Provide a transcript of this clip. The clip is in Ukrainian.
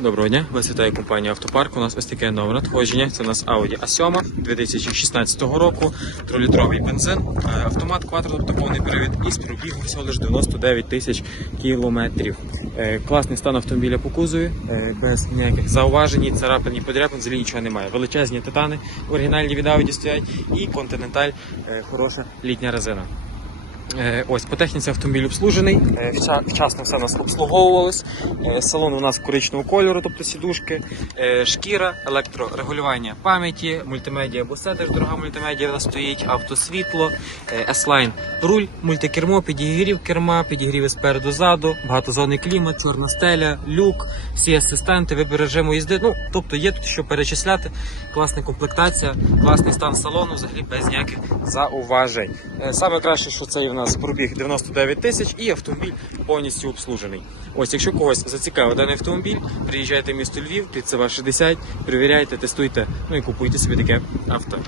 Доброго дня, вас вітає компанія Автопарк. У нас ось таке нове надходження. Це у нас Audi A7 2016 року, 3-літровий бензин, е, автомат, квадро, тобто повний привід і з пробігом всього лише 99 тисяч кілометрів. Е, Класний стан автомобіля по кузові, е, без ніяких зауважень, царапин, ні подряпин, взагалі нічого немає. Величезні титани оригінальні від Audi стоять і е, хороша літня резина. Е, Ось по техніці автомобіль обслужений, е, вчасно все у нас обслуговувалось. Е, Салон у нас коричневого кольору, тобто сідушки, шкіра, електрорегулювання пам'яті, мультимедіа бусе, теж дорога мультимедіа в нас стоїть, автосвітло, S-Line, руль, мультикермо, підігрів керма, підігріви спереду ззаду, багатозонний клімат, чорна стеля, люк, всі асистенти, вибір режиму їзди. Ну, тобто є тут що перечисляти. Класна комплектація, класний стан салону, взагалі без ніяких зауважень. Саме краще, що це в нас пробіг 99 тисяч і автомобіль повністю обслужений. Ось, якщо когось зацікавив даний автомобіль, приїжджайте в місто Львів, під 60, перевіряйте, тестуйте, ну і купуйте собі таке авто.